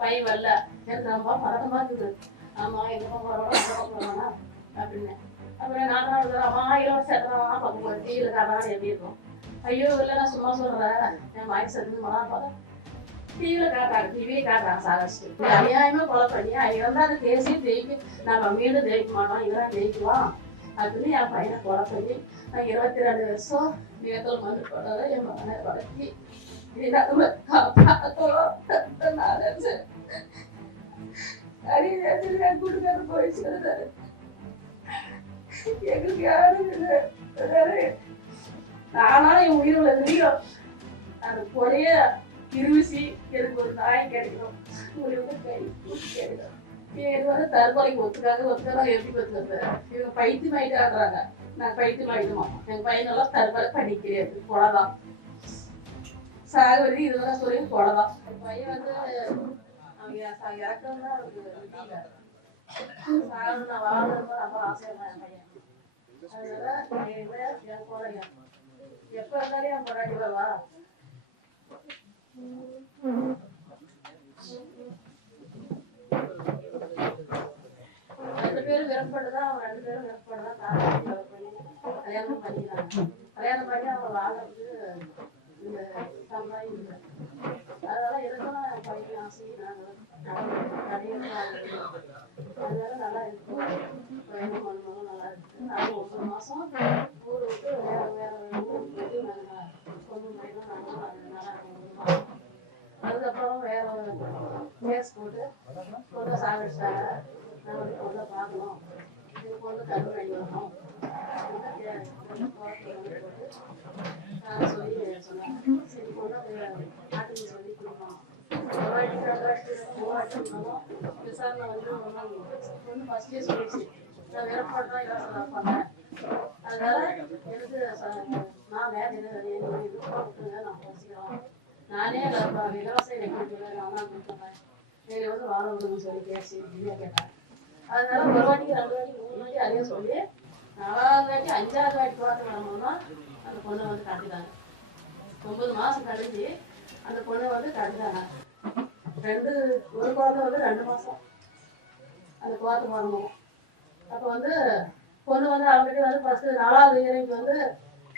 பையன் வரல எனக்கு ரொம்ப பதட்டமா இருக்குது ஆமா எங்க போறோம் போறோம்னா அப்படின்னு. அப்புறம் நான் தான் அம்மா இருபது சேர்த்துறாமா பக்கம் டிவியில் காட்டுறாங்க எப்படி இருக்கும். ஐயோ இல்லை நான் சும்மா சொல்றேன். என் வாய்ஸ் சேர்த்து மலாம் பார்த்தா டிவியில் காட்டுறாங்க. டிவியே காட்டுறாங்க சாரஸ்ட்டு அநியாயமா கொலை பண்ணி இருந்தால் அது பேசி ஜெயிக்க. நம்ம மீண்டும் ஜெயிக்க மாட்டோம். இதெல்லாம் ஜெயிக்குவோம் அப்படின்னு என் பையனை கொலை பண்ணி நான் இருபத்தி ரெண்டு வருஷம் நேரத்தில் வந்து போடுறத என் மகனை வளர்த்தி இல்லாம காப்பாற்றணும். அடி என் போய் சொல்லுறாரு எங்களுக்கு யாரும் இல்லை அதாவது நானாலும் என் உயிரோட உள்ள தெரியும் அது கொலைய திருவிசி எனக்கு ஒரு நாய் கிடைக்கும் ஒரு கை கிடைக்கும் இது வந்து தற்கொலைக்கு ஒத்துக்காக ஒத்துக்காக எப்படி ஒத்துக்கிறது இவங்க பைத்தியம் ஆயிட்டாடுறாங்க நான் பைத்தியம் ஆயிடுமா எங்க பையனெல்லாம் தற்கொலை பண்ணிக்கிறது கொலைதான். சாகுபடி இதெல்லாம் சொல்லி கொலைதான். என் பையன் வந்து நான் அதனால எப்ப இருந்தாலும் என் பொண்டாட்டி வா ரெண்டு பேரும் விருப்பப்பட்டுதான் அவங்க ரெண்டு பேரும் விருப்பப்பட்டுதான் பண்ணி கல்யாணம் பண்ணிக்கிறாங்க. கல்யாணம் பண்ணி அவங்க வாழ்றதுக்கு இந்த சமுதாயம் இல்லை அதனால எனக்கும் என் பையன் ஆசை நாங்கள் அதனால நல்லா இருக்கும் பையனும் மருமகளும் நல்லா இருக்கு நாங்கள் ஒன்பது மாசம் ஊர் விட்டு வேற வேற ஊருக்கு போயிட்டு நாங்கள் பொண்ணு பையனும் நாங்களும் அது நல்லா இருக்கோம் அதுக்கப்புறம் வேற ஒரு கேஸ் போட்டு பொண்ணை சாகடிச்சிட்டாங்க நான் பொண்ணை பார்க்கணும் இது பொண்ணு தண்ணி வரணும் நான் சொல்லி சொன்னேன் சரி பொண்ணை நாட்டுக்கு சொல்லி கொடுக்கணும் விசாரணை வந்து பொண்ணு ஃபர்ஸ்டே சொல்லிச்சு நான் விருப்பப்பட்டா இலவசம் பண்ணேன் அதனால எனக்கு நான் வேற என்ன இது விட்டுருங்க நான் படிச்சுக்கலாம் நானே ல- இலவசம் எனக்கு கொடுக்கல நான் தான் கொடுத்தேன் வந்து வாழ விடுங்கன்னு சொல்லி பேசி இப்படியே கேட்டேன் அதனால ஒரு வாட்டி ரெண்டு வாட்டி மூணு வாட்டி அதே சொல்லி நாலாவது வாட்டி அஞ்சாவது வாட்டி பார்த்து வரணும்னா அந்த பொண்ணை வந்து கடத்திட்டாங்க ஒன்பது மாதம் கழிஞ்சு அந்த பொண்ணை வந்து கடத்திட்டாங்க ரெண்டு ஒரு குழந்தை வந்து ரெண்டு மாதம் அந்த குழந்தை வரணும் அப்போ வந்து பொண்ணு வந்து அவங்ககிட்ட வந்து ஃபர்ஸ்ட் நாலாவது இயரிங் வந்து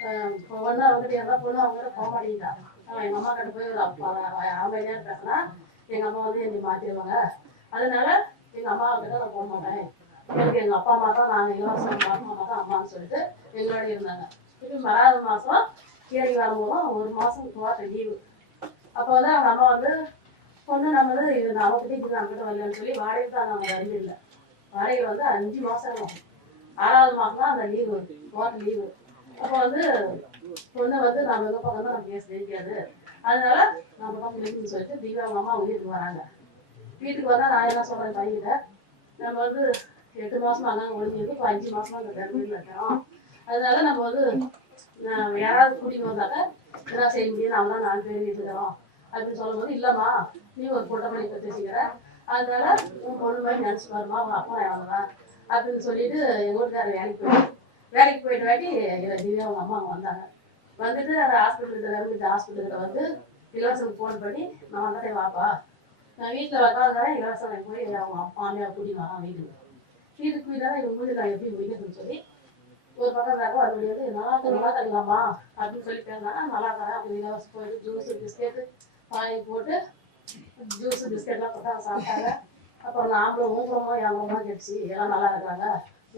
ஒன்றா பொண்ணு அவங்ககிட்ட இருந்தா பொண்ணு அவங்க போக மாட்டேங்கிறாங்க அவன் எங்கள் அம்மா கிட்ட போய் ஒரு அப்பா அவங்க என்ன பேசினா எங்கள் அம்மா வந்து என்னை மாற்றிடுவாங்க அதனால எங்கள் அம்மா கிட்ட நான் போக மாட்டேன். எனக்கு எங்கள் அப்பா அம்மா தான் நாங்கள் இலவசம் அப்பா அம்மா தான் அம்மான்னு சொல்லிட்டு எங்களோட இருந்தாங்க. திருப்பி மறாவது மாதம் கீழே வரும்போதும் ஒரு மாதம் குவார்டர் லீவு அப்போ வந்து அவங்க அம்மா வந்து பொண்ணு நம்ம வந்து இது நமக்கிட்ட இது நம்மகிட்ட வரலன்னு சொல்லி வாடகை தான் நாங்கள் வந்து இல்லை வாடகை வந்து அஞ்சு மாதம் ஆறாவது மாதம் தான் அந்த லீவு குவார்டர் லீவு அப்போ வந்து பொண்ணை வந்து நம்ம எங்க பக்கம் தான் நம்ம பேச தெரியாது அதனால நம்ம பக்கம் சொல்லிட்டு தீபா மாமா அவங்க வீட்டுக்கு வராங்க. வீட்டுக்கு வந்தா நான் என்ன சொல்றேன் பையன்கிட்ட? நம்ம வந்து எட்டு மாசமா அங்கே ஒழிஞ்சிருக்கு இப்போ அஞ்சு மாசமா அந்த கர்ப்பிணியில் இருக்கிறோம் அதனால நம்ம வந்து யாராவது கூட்டிட்டு வந்தாக்க என்ன செய்ய முடியும் நாம தான் நாலு பேர் இருக்கிறோம் அப்படின்னு சொல்லும்போது இல்லம்மா நீ ஒரு பொட்டை பண்ணி வச்சுக்கிற அதனால உன் பொண்ணு மாதிரி நினச்சி வருமா உன் அப்பா எவ்வளோதான் அப்படின்னு சொல்லிட்டு எங்கள் வீட்டுக்காரர் வேலைக்கு போயிட்டு வேலைக்கு போயிட்டு வாட்டி திவ்யா அவங்க அம்மா அவங்க வந்தாங்க. வந்துட்டு அந்த ஹாஸ்பிட்டலுக்கு கவர்மெண்ட் ஹாஸ்பிட்டலுக்கு வந்து இலவசம் ஃபோன் பண்ணி நான் வந்துட்டேன் வாப்பா. நான் வீட்டில் உட்காந்துறேன் இலவசம் போய் அவங்க அப்பா அம்மையாக கூட்டிட்டு வரான் வீட்டுக்கு வீட்டுக்கு போயிட்டா இவங்க வீடு நான் எப்படி முடிக்கிறதுன்னு சொல்லி ஒரு பக்கம் இருந்தாக்க அது முடியாது. நல்லா நல்லா தரலாமா அப்படின்னு சொல்லி பேசினாங்க நல்லா தரேன் அப்படி இலவசம் போயிட்டு ஜூஸு பிஸ்கெட்டு வாங்கி போட்டு ஜூஸு பிஸ்கெட்லாம் போட்டு சாப்பிட்டாங்க. அப்புறம் நாமளும் ஊங்குறோமோ என் கேட்டுச்சு எல்லாம் நல்லா இருக்காங்க.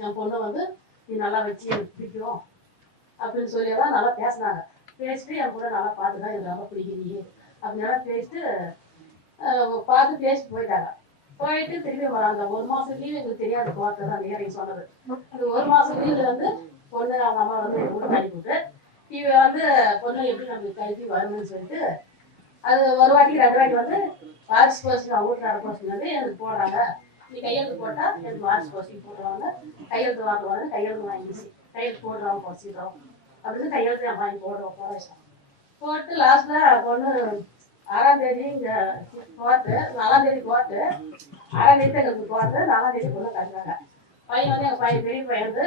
என் பொண்ணை வந்து நீ நல்லா வச்சு எனக்கு பிடிக்கும். அப்படின்னு சொல்லி எல்லாம் நல்லா பேசினாங்க. பேசிட்டு என் கூட நல்லா பார்த்துதான் எனக்கு ரொம்ப பிடிக்கிறீ அப்படின்னால பேசிட்டு பார்த்து பேசிட்டு போயிட்டாங்க. போயிட்டு திரும்பி வராங்க. ஒரு மாசம் லீவு எங்களுக்கு தெரியாது பார்த்து தான் நேரம் சொன்னது. அந்த ஒரு மாசம் லீவ்ல வந்து பொண்ணு அவங்க அம்மா வந்து எங்க கூட அனுப்பிவிட்டு இவன் வந்து பொண்ணு எப்படி நம்மளுக்கு கழுவி வரணும்னு சொல்லிட்டு அது ஒரு வாட்டி ரெண்டு வாட்டி வந்து மார்ச் போஸ்டிங் அவங்க வீட்டுக்கார போஸ்டிங் வந்து எனக்கு போடுறாங்க. நீ கையெழுத்து போட்டா எனக்கு வாரிசு போஸ்டிங் போட்டுருவாங்க. கையெழுத்து வாங்குவாங்க கையெழுத்து வாங்கிச்சு கையெழுத்து போடுறோம் படிச்சுக்கிறோம் அப்படின்னு கையெழுத்து நான் வாங்கி போடுறோம் போட வச்சோம் போட்டு லாஸ்ட்டில் பொண்ணு ஆறாம் தேதி இங்கே போட்டு நாலாம் தேதி கோர்ட்டு ஆறாம் தேதி எங்களுக்கு கோர்ட்டு நாலாம் தேதி பொண்ணு கட்டினாங்க பையன் வந்து என் பையன் பெரிய பையன் வந்து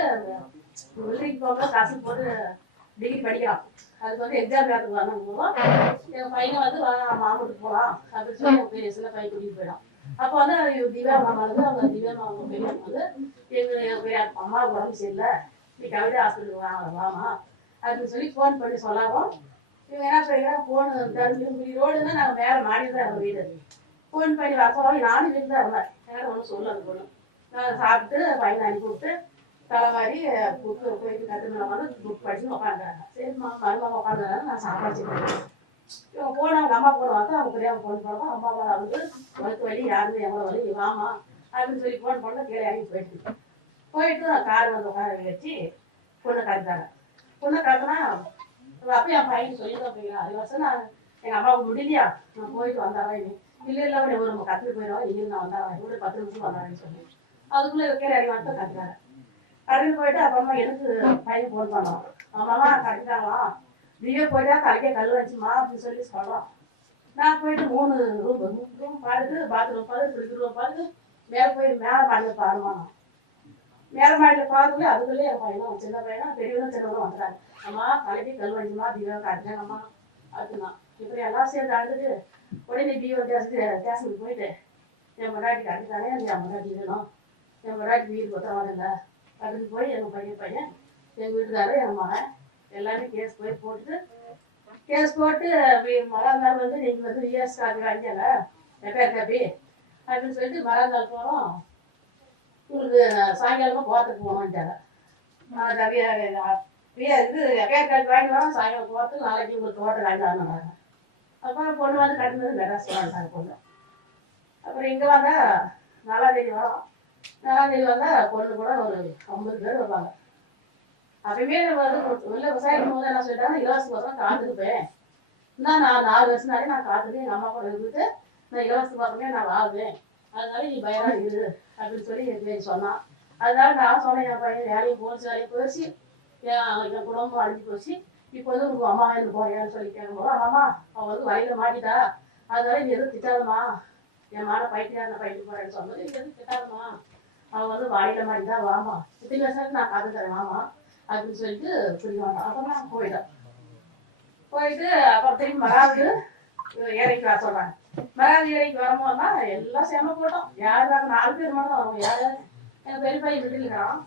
பில்டிங் போக காசு போட்டு டிகிரி படிக்கிறான். அதுக்கு வந்து எக்ஸாம் நேரத்துக்கு வந்தாங்க என் பையனை வந்து மாமூட்டுக்கு போகலாம் அப்படின்னு சொல்லி என் பெரிய சின்ன பையன் கூட்டிகிட்டு போயிடும் அப்போ வந்து அது திவ்யா மாமா வந்து அவங்க திவ்யா மாமா பெரிய வந்து எங்கள் எங்கள் அம்மா உடம்பு சரியில்லை. நீ கவிதை ஹாஸ்பிட்டலுக்கு வாங்க வாமா அப்படின்னு சொல்லி ஃபோன் பண்ணி சொல்லவும் இவங்க என்ன செய்யறாங்க ஃபோன் தருமபுரி தான் நாங்கள் மேலே மாடி தான் எங்கள் வீடு. ஃபோன் பண்ணி வர நானும் வீட்டு தான் இருந்தேன். எனக்கு ஒன்றும் சொல்லு அது பொண்ணு நான் சாப்பிட்டு பையனை அனுப்பி விட்டு தலைவாரி புக்கு போயிட்டு கட்டுமையில வந்து புக் படிச்சு உட்காந்துறாங்க சரி மருமக உட்காந்துறாங்க நான் சாப்பாடு செய்யணும் இவங்க போன அவங்க அம்மா போன வந்து அவங்க பெரிய ஃபோன் பண்ணுவோம் அம்மா அப்பா வந்து வழுத்து வழி யாருமே எவ்வளோ வழி வாமா அப்படின்னு சொல்லி ஃபோன் பண்ண கீழே இறங்கி போயிட்டு போயிட்டு கார் வந்து உட்கார வச்சு பொண்ணை காட்டுறாங்க பொண்ணை கிடக்குனா அப்போ என் பையன் சொல்லி அப்படிங்களா அது வருஷம் நான் எங்கள் அம்மாவுக்கு முடியலையா? நான் போயிட்டு வந்தாரா இல்லை இல்லை உடனே ஒரு நம்ம கற்றுட்டு போயிடும் இல்லை நான் வந்தாரா ஒரு பத்து நிமிஷம் வந்தாரன்னு சொல்லி. அதுக்குள்ளே கீழே இறங்கி வந்து கட்டுறாரு கடையில் போயிட்டு அப்புறமா எனக்கு பையன் போன் பண்ணோம் அம்மாமா கட்டிட்டாங்களா திவ்யா போயிட்டா தலைக்கே கல் வச்சுமா? அப்படின்னு சொல்லி சொல்கிறோம் நான் போயிட்டு மூணு ரூம் ரூம் பார்த்துட்டு பாத்ரூம் பார்த்து குளிக்கிற ரூம் பார்த்து மேலே போய் மேலே மாடியில் பாருமா மேல மாடியில் பார்த்துட்டு அதுக்குள்ளே என் பையனும் சின்ன பையனும் பெரியவனும் சின்னவனும் வந்துட்டாங்க அம்மா தலைக்கு கல்வஞ்சமா வச்சுமா திவ்யா காட்டுறாங்கம்மா அப்படின்னா இப்படி எல்லாம் சேர்ந்து அழுது உடனே டிவி ஸ்டேஷனுக்கு போயிட்டு என் முன்னாடி கட்டிட்டாங்க என் முன்னாடி வேணும் என் முன்னாடி வீடு பத்திரமா இல்லை. அப்படின்னு போய் எங்கள் பையன் பையன் எங்கள் வீட்டுக்காரர் என் மகன் எல்லாரும் கேஸ் போய் போட்டுட்டு கேஸ் போட்டு வி- வந்து நீங்கள் வந்து விஎஸ் காப்பி வாங்கிக்கல எஃப்ஐஆர் காப்பி அப்படின்னு சொல்லிட்டு மறுநாள் போகிறோம் உங்களுக்கு சாயங்காலமாக கோர்ட்டுக்கு போகணுன்ட்டாங்க நான் ரவியா வியா இது எஃப்ஐஆர் காப்பி வாங்கி வரோம் சாயங்காலம் கோர்ட்டு நாளைக்கு உங்களுக்கு கோர்ட்டு வாங்கி வரணுன்றாங்க அப்புறம் பொண்ணு வந்து கட்டினது மெட்ராஸ் வாங்கிட்டாங்க பொண்ணு. அப்புறம் இங்கே வாங்க நாலாந்தேதி வரோம். நாலாந்தேதி வந்தால் பொண்ணு கூட ஒரு ஐம்பது பேர் வருவாங்க. அப்பயுமே வந்து உள்ள விவசாயம் போது என்ன சொல்லிட்டாங்க இலவச பசங்க காத்துருப்பேன் இன்னும் நான் நாலு வருஷம் நான் காத்துட்டு எங்கள் அம்மா கூட இருந்துட்டு நான் இலவச பசங்க நான் வாழ்வேன். அதனால நீ பயமா இரு அப்படின்னு சொல்லி என் பேர் சொன்னான் அதனால நான் சொன்னேன் என் பையன் வேலையும் போச்சு வேலையும் போச்சு என் என் குடும்பம் அழிஞ்சு போச்சு. இப்போ வந்து உங்க அம்மா என்ன போறியான்னு சொல்லி கேட்கும்போது அம்மா அவள் வந்து வயலில் மாட்டிட்டா. அதனால நீ எதுவும் திட்டாதம்மா. என் மான பைத்தியாரனை பயிட்டு போறேன்னு சொன்னது நீ எதுவும் திட்டாதம்மா. அவன் வந்து வாயில மாட்டிட்டா வாமா சித்தி வருஷத்துக்கு நான் காத்து தரேன் வாமா அப்படின்னு சொல்லிட்டு புரிய மாட்டான் அப்புறம் நான் போயிட்டேன். போயிட்டு அப்புறம் திரும்பி மறாவது இறக்கி வர சொல்கிறாங்க மறாவது இறக்கி வரும்போதுனா எல்லாம் செம போட்டோம். யார் நாங்கள் நாலு பேர் மட்டும் வரோம் யாரு என் பெரிய பையன் வீட்டில் இருக்கிறான்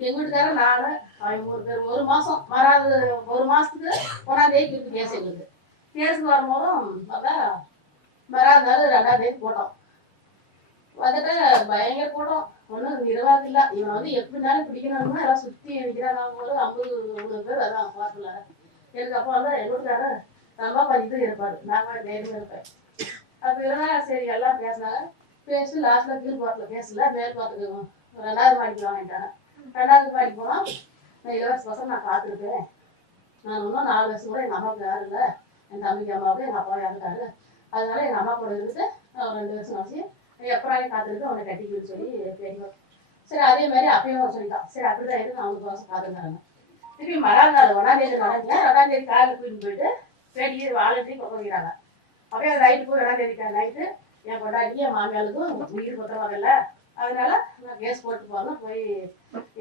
எங்கள் வீட்டுக்காரர் நாலு அவன் ஒரு பேர். ஒரு மாசம் வராது ஒரு மாசத்துக்கு ஒன்றாம் தேதி இருக்கு கேஸ் எங்களுக்கு. கேஸுக்கு வரும்போதும் பார்த்தா மறாவது நாள் ரெண்டாம் தேதி போட்டோம். வந்துட்டு பயங்கர கூட்டம். ஒன்றும் நிர்வாகம் இல்லை இவன் வந்து எப்படினாலும் பிடிக்கணும்னா எல்லாம் சுற்றி இருக்கிறாங்க ஒரு ஐம்பது நூறு பேர் அதான் பார்க்கல எனக்கு அப்போ வந்து எங்கள் வீட்டுக்காரர் ரொம்ப பண்ணிட்டு இருப்பார். நாங்கள் நேரில் இருப்பேன். அப்படின்னா சரி எல்லாம் பேசினாங்க. பேசி லாஸ்ட்டில் கீழ் பாட்டில் பேசல மேல் பாட்டுக்கு ரெண்டாவது மாடிக்கு வாங்கிட்டாங்க ரெண்டாவது மாடிக்கு போனால் நான் இலவச பசங்க நான் பார்த்துருப்பேன் நான் இன்னும் நாலு வருஷம் கூட எங்கள் அம்மாவுக்கு யாரும் இல்லை. என் தம்பிக்கு அம்மாவுக்கு எங்கள் அப்பா இறந்துட்டாரு அதனால எங்கள் அம்மா கூட இருந்துட்டு நான் ரெண்டு வருஷம் ஆச்சு எப்பறம் காத்திருக்கு அவனை கட்டிக்கின்னு சொல்லி பெரியவன் சரி அதே மாதிரி அப்பயும் சொல்லிட்டான். சரி அப்படிதான் இருக்கு நான் அவனுக்கு வருஷம் காத்திருந்தாங்க திருப்பி மறாவது நாள் ஒன்றாம் தேதி நடக்கல. ரெண்டாம் தேதி காலையில் கூட்டிட்டு போயிட்டு பேட்டி கொண்டு கொண்டாங்க அப்படியே நைட்டு போய் இடம் தேதி நைட்டு என் கொண்டாடி என் மாமியாளுக்கும் உயிர் பத்திரமாக இல்லை அதனால நான் கேஸ் போட்டு போகணும் போய்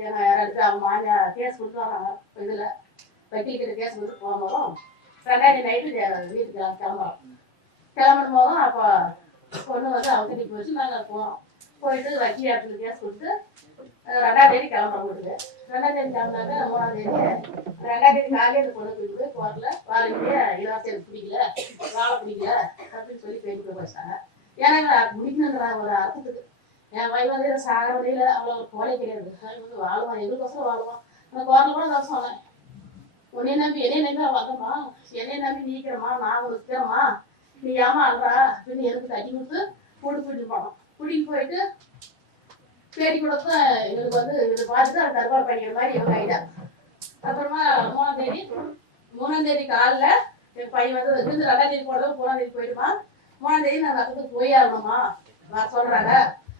என் ரெண்டு அவங்க மாமியார் கேஸ் கொடுத்து வராங்க. இதில் வக்கீல்கிட்ட கேஸ் கொடுத்து போகும்போதும் சண்டாடி நைட்டு வீட்டுக்கு கிளம்புறோம். கிளம்பும் போதும் அப்போ பொண்ணு வந்து அவங்க கிட்ட போச்சு நாங்கள் போவோம் போயிட்டு வக்கீல் இடத்துல கேஸ் கொடுத்து ரெண்டாம் தேதி கிளம்புறோம் வீட்டுக்கு ரெண்டாம் தேதி கிளம்புனாக்க மூணாம் தேதி ரெண்டாம் தேதி காலையில் இந்த பொண்ணு தூக்கி கோர்ட்டில் வாழைக்கு இளவரசியல் பிடிக்கல வாழை பிடிக்கல அப்படின்னு சொல்லி பெயிண்ட் போய் வச்சிட்டாங்க ஏன்னா முடிக்கணுங்கிற ஒரு அர்த்தத்துக்கு. என் வயல் வந்து சாக வழியில் அவ்வளோ ஒரு கோலை கிடையாது. வந்து வாழ்வான் எங்களுக்கோசரம் வாழ்வான். நான் கோரில் கூட தான் சொன்னேன். உன்னை நம்பி என்னை நம்பி அவன் வந்தம்மா என்னை நம்பி நீக்கிறம்மா நான் இருக்கிறம்மா நீ ஏமா அல்றா அப்படின்னு எனக்கு தட்டி கொடுத்து கூட்டு போயிட்டு போனோம். கூட்டிட்டு போயிட்டு பேட்டி கொடுத்த இவருக்கு வந்து இவரு பார்த்துட்டு அந்த பண்ணிக்கிற மாதிரி இவங்க ஆயிட்டா அப்புறமா மூணாம் தேதி மூணாம் தேதி காலைல என் பையன் வந்து இருந்து ரெண்டாம் தேதி போடுறது மூணாம் தேதி போயிடுமா? மூணாம் தேதி நான் பக்கத்துக்கு போய் ஆகணுமா? நான் சொல்றாங்க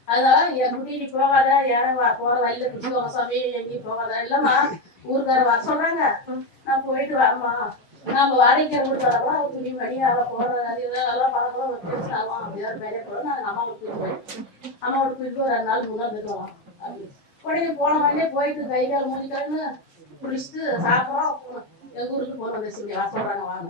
அதனால என் குட்டி நீ போகாத யாரும் வா- போற வழியில குடிச்சுக்கோங்க சாமி எங்கேயும் போகாத. இல்லம்மா ஊருக்கார வர சொல்றாங்க. நான் போயிட்டு வரமா நம்ம வாடகை வீட்டுக்காரலாம் வரலாம் துணி மணி அவள் போடுறது அது இதெல்லாம் நல்லா பழக்கம் ஒரு பெருசு ஆகும். அப்படியாவது வேலையை போடும் நாங்கள் அம்மாவை வீட்டுக்கு போயிட்டோம் அம்மா வீட்டுக்கு ஒரு ரெண்டு நாள் மூணு நாள் இருக்கலாம் உடனே போன மாதிரியே போயிட்டு கை கால் மூடிக்கலன்னு குளிச்சுட்டு சாப்பிட்றோம். எங்கள் ஊருக்கு போன வந்துச்சு இங்கே வர சொல்கிறாங்க வாங்க.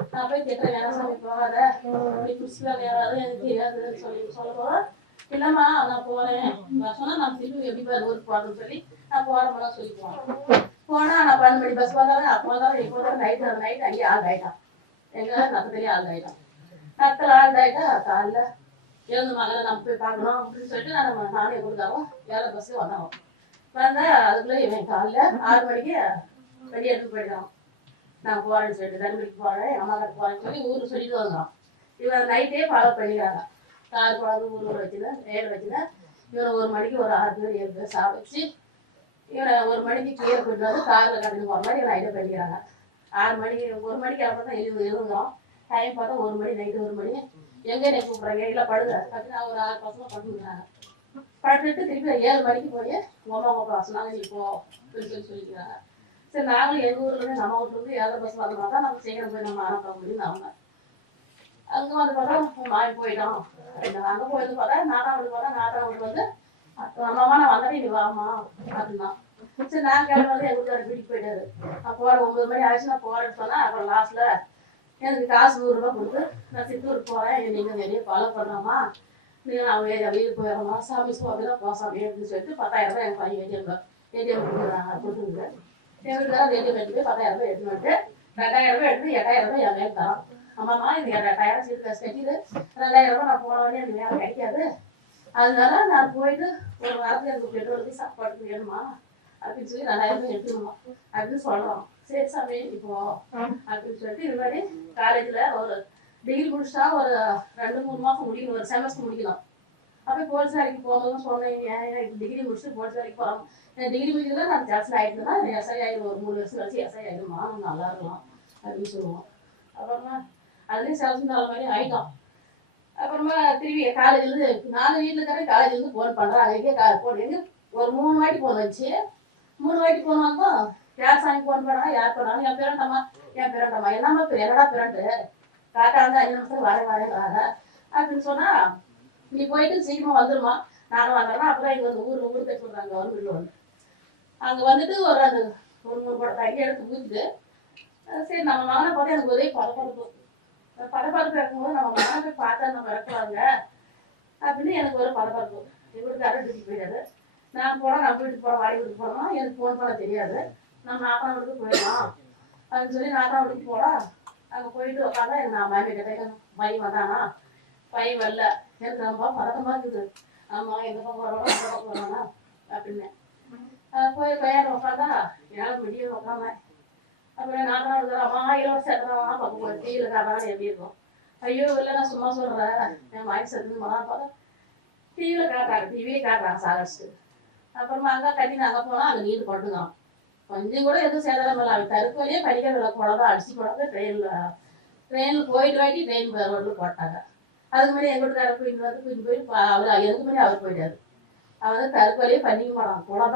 நான் போய் கேட்டேன் வேலை சாமி போகாத. இப்படி குடிச்சுதான் யாராவது எனக்கு தெரியாதுன்னு சொல்லி சொல்ல போகிறோம் இல்லைம்மா நான் போகிறேன் நான் சொன்னால் நான் திரும்பி எப்படி ஊருக்கு போகிறேன்னு சொல்லி நான் போகிறேன் சொல்லி போகிறேன் போனால் நான் பன்னெண்டு மணி பஸ் வந்தாலும் அப்போ வந்தாலும் இப்போ வந்தாலும் நைட்டு நைட் அங்கேயே ஆள் ஆகிட்டான் எங்கள் நத்தத்துலேயே ஆள் ஆகிட்டான் நத்தில் ஆள் ஆகிட்டா காலைல எழுந்து மகளை நம்ம போய் பார்க்கணும் அப்படின்னு சொல்லிட்டு நான் நானே கொடுத்தாலும் ஏழை பஸ்ஸு வந்தோம். வந்தால் அதுக்குள்ளே இவன் காலைல ஆறு மணிக்கு வெளியே எடுத்து போயிட்டான். நான் போகிறேன்னு சொல்லிட்டு தருமபுரிக்கு போகிறேன் அம்மா கிட்ட போகிறேன்னு சொல்லி ஊருக்கு சொல்லிட்டு வந்தான். இவன் நைட்டே ஃபாலோ பண்ணிக்கிறாங்க கார் குழந்தை ஊர் ஊர் வச்சுதான் வேலை வச்சுதான் இவன் ஒரு மணிக்கு ஒரு ஆறு பேர் ஏழு பேர் சாப்பிச்சு இவனை ஒரு மணிக்கு கீழே போயிட்டு வந்து காரில் கடந்து போகிற மாதிரி இவனை ஐடியா பண்ணிக்கிறாங்க. ஆறு மணிக்கு ஒரு மணிக்கு அப்புறம் தான் எழுது எழுதுறோம் டைம் பார்த்தா ஒரு மணி நைட்டு ஒரு மணி. எங்கே நீ கூப்பிட்றாங்க? இல்லை படுங்க. பார்த்தீங்கன்னா ஒரு ஆறு பசங்க படுத்துக்கிறாங்க படுத்துட்டு திருப்பி ஏழு மணிக்கு போய் உமா அம்மா உங்க சொன்னாங்க நீ போ அப்படின்னு சொல்லி சொல்லிக்கிறாங்க. சரி நாங்களும் எங்கள் ஊர்லேருந்து நம்ம ஊர்லேருந்து ஏழு பஸ் வந்தோம்னா தான் நம்ம சீக்கிரம் போய் நம்ம அனுப்ப முடியும்னு அவங்க அங்கே வந்து பார்த்தா மாறி போயிட்டோம் அங்கே போயிட்டு பார்த்தா நாட்டாம் வீட்டு பார்த்தா நாட்டாம் வீட்டு வந்து அம்மா நான் வந்தேன் நீ வாமா அப்படின்னா சரி நான் கிளம்பி வந்து எங்கள் வீட்டுக்காரர் வீட்டுக்கு போயிட்டாரு. நான் போகிறேன் ஒன்பது மணி ஆயிடுச்சு நான் போகிறேன்னு சொன்னேன் அப்புறம் லாஸ்ட்டில் எனக்கு காசு நூறுரூவா கொடுத்து நான் சித்தூர் போகிறேன் நீங்கள் வெளியே ஃபாலோ பண்ணுறோமா நீங்கள் நான் வேறு வீட்டுக்கு போயிடறோமா சாமி சுவாமி தான் போசாமி அப்படின்னு சொல்லிட்டு பத்தாயிரம் ரூபாய் என் பையன் ஏடிஎம் ஏடிஎம் கொடுக்குறாங்க கொடுத்துருங்க எங்களுக்கு ஏடிஎம் எடுத்து போய் பத்தாயிரம் ரூபாய் எடுத்து வந்து ரெண்டாயிரம் ரூபாய் எடுத்து எட்டாயிரம் ரூபாய் என் மேல் தரோம் ஆமாம்மா இது ரெண்டாயிரம் சீட்டு காசு கட்டிது ரெண்டாயிரம் ரூபாய் நான் போன உடனே எனக்கு வேலை கிடைக்காது. அதனால நான் போயிட்டு ஒரு வாரத்துக்கு எனக்கு பெட்ரோலுக்கு சாப்பாடுக்கு வேணுமா? அப்படின்னு சொல்லி ரெண்டாயிரம் ரூபாய் எடுத்துக்கணுமா அப்படின்னு சொல்கிறோம் சரி சாமி இப்போ அப்படின்னு சொல்லிட்டு இது மாதிரி காலேஜில் ஒரு டிகிரி முடிச்சா ஒரு ரெண்டு மூணு மாதம் முடிக்கணும். ஒரு செமஸ்டர் முடிக்கணும் அப்போ போலீஸ் வேலைக்கு போகும்போது சொன்னேன். ஏன் டிகிரி முடிச்சுட்டு போலீஸ் வேலைக்கு போகிறோம் டிகிரி முடிக்கிறதா நான் ஜாஸ்தி ஆகிட்டுனா எஸ்ஐ ஆகிடும் ஒரு மூணு வருஷம் கழிச்சு எஸ்ஐ ஆகிடுமா நம்ம நல்லா இருக்கலாம். அப்படின்னு சொல்லுவோம். அப்புறமா அதுலேயும் தர மாதிரி ஆகிட்டோம் அப்புறமா திரும்பி காலேஜ்லேருந்து நானும் வீட்டில் இருக்கிற காலேஜ்லேருந்து ஃபோன் பண்ணுறேன் அங்கே கா ஃபோன் எங்கே? ஒரு மூணு வாட்டி ஃபோன் வச்சு மூணு வாட்டி ஃபோன் வந்தோம் யார் சாமி ஃபோன் பண்ணாங்க யார் பண்ணாங்க என் பேரண்டம்மா என் பேரண்டம்மா என்னம்மா பேர் என்னடா பேரண்டு காட்டா வந்து அஞ்சு நிமிஷம் வர வரேன் வர. அப்படின்னு சொன்னால் நீ போயிட்டு சீக்கிரமாக வந்துடுமா நானும் வந்துடுறேன் அப்புறம் இங்கே வந்து ஊர் ஊர் கட்டி சொல்கிறாங்க கவர்மெண்ட்ல வந்து அங்கே வந்துட்டு ஒரு அந்த ஒரு நூறு படம் தண்ணி எடுத்து ஊற்றிட்டு சரி நம்ம மகனை பார்த்து எனக்கு ஒரே படப்படப்பு படப்படப்பு இருக்கும்போது நம்ம மகனை பார்த்தா நம்ம இறக்குவாங்க அப்படின்னு எனக்கு ஒரு படப்படப்பு. இவருக்கு அரை டியூட்டி போயிடாது. நான் போனால் நான் வீட்டுக்கு போகிறோம் வாடி வீட்டுக்கு போனோம்னா எனக்கு ஃபோன் பண்ண தெரியாது. நம்ம நாட்டாம் வீட்டுக்கு போயிடலாம். அப்படின்னு சொல்லி நாட்டாம் வீட்டுக்கு போகிறோம் அங்கே போயிட்டு உட்காந்தா எனக்கு நான் மாமி கிட்ட மை வந்தானா? பையன் வரல. எனக்கு ரொம்ப பதட்டமாக இருக்குது. ஆமாம் எந்த பக்கம் வரோம் எந்த பக்கம் வரோனா அப்படின்னு போய் பையன் உட்காந்தா என்னால் முடியும் உட்காந்தேன் அப்புறம் நாட்டாம் இருக்கிற அம்மா இலவச சேர்த்துறாமா பக்கம் போய் டீயில் காரணம் எப்படி இருக்கும். ஐயோ இல்லை நான் சும்மா சொல்கிறேன் என் வாங்கி சேர்த்து போனால் பார்த்தா டிவியில் காட்டுறாங்க டிவியே காட்டுறாங்க சாகஸ்ட்டு அப்புறமா அங்கே கட்டி நாங்கள் போனால் அங்கே நீர் கொட்டுங்கிறோம் கொஞ்சம் கூட எதுவும் சேதாரம் இல்லை. அவன் தருக்கோலையே படிக்கிறதுல குழந்தை அடிச்சு குழந்தை ட்ரெயினில் ட்ரெயினில் போயிட்டு வாட்டி ட்ரெயின் ரோட்டில் போட்டாங்க. அதுக்கு முன்னாடி எங்கள் வீட்டுக்கார போயிட்டு வந்து போயிட்டு போய் அவர் எதுக்கு முன்னாடி அவர் போயிட்டாரு. அவர் தருக்கு தற்கொலையே பண்ணிக்க மாட்டான் கொலை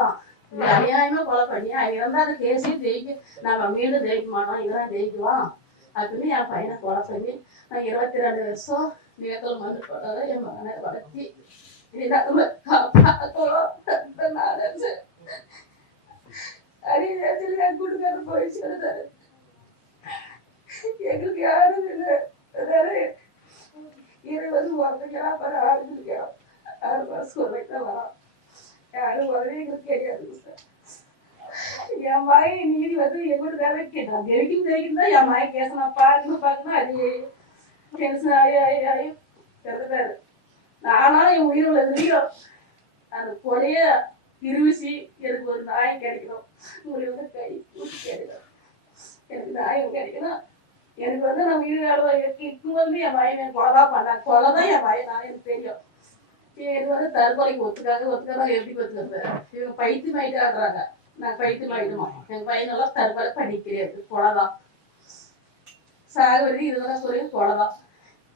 தான் அநியாயமா கொலை பண்ணி அவன் இருந்தால் அந்த கேஸையும் ஜெயிக்க நம்ம மீண்டும் ஜெயிக்க மாட்டோம் இவன் ஜெயிக்குவான். அப்படின்னு என் பையனை கொலை பண்ணி நான் இருபத்தி ரெண்டு வருஷம் நேக்கல் மண்ணு போட்டதை என் மகனை வளர்த்தி இல்லாம காப்பாற்றணும் நான் நினைச்சேன். அடி நேரத்தில் என் கூட்டுக்காரர் போய் சேர்ந்தாரு எங்களுக்கு யாரும் இல்லை. அதனால இருபது வந்துக்கலாம் அப்புறம் ஆறு இருக்கலாம் ஆறு மாதம் வரைக்கும் வரோம் யாரும் உடனே எங்களுக்கு தெரியாது சார். என் மாய் நீதி வந்து எங்கூட வேலை கேட்டான் தெரிக்கும் தெரிக்கும் தான் என் மாய பேசணும். பார்க்கணும் பார்க்கணும் அது டென்ஷன் ஆகி ஆகி ஆகி பிறந்தாரு நானும் என் உயிர் வரையும் அந்த கொலைய திருவிசி எனக்கு ஒரு நாய் கிடைக்கணும். உங்களுக்கு வந்து கை கூட்டி கிடைக்கணும் எனக்கு நாயம் கிடைக்கணும். எனக்கு வந்து நான் உயிர் இருக்கும் வந்து என் பையன் கொலை தான் பண்ணான். கொலை தான் என் பையன் நான் எனக்கு தெரியும். எனக்கு வந்து தற்கொலைக்கு ஒத்துக்காக ஒத்துக்காதான் எப்படி ஒத்துக்கிறது? இவங்க பைத்தியம் ஆயிட்டாடுறாங்க நான் பைத்தியம் ஆயிடுமா? எங்க பையனெல்லாம் தற்கொலை பண்ணிக்க தெரியாது கொலை தான் இதுதான் சொல்லி கொலைதான்.